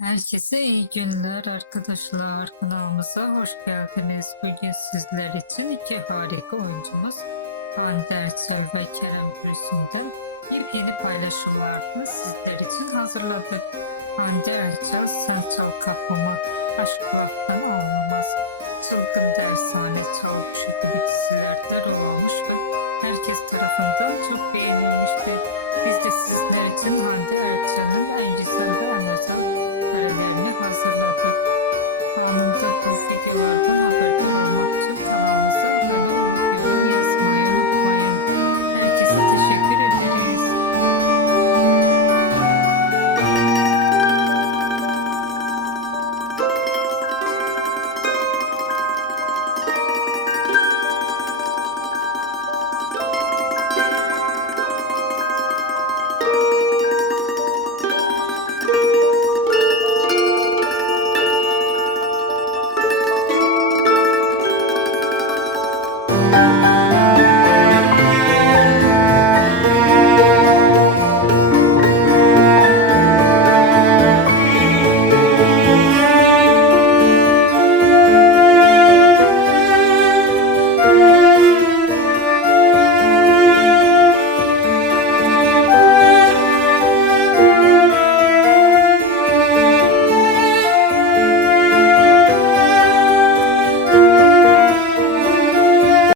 Herkese iyi günler arkadaşlar. Kanalımıza hoş geldiniz. Bugün sizler için iki harika oyuncumuz Hande Erçel ve Kerem Gülsüm'den yepyeni paylaşımlarını sizler için hazırladık. Hande Erçel Sen Çal Kapımı Aşk Vaktan Olmaz Çılgın Dershane Çavuşu gibi dizilerde rol almış ve herkes tarafından çok beğenilmiştir. Biz de sizler için Hande Erçel'in en güzel ve Bye. Música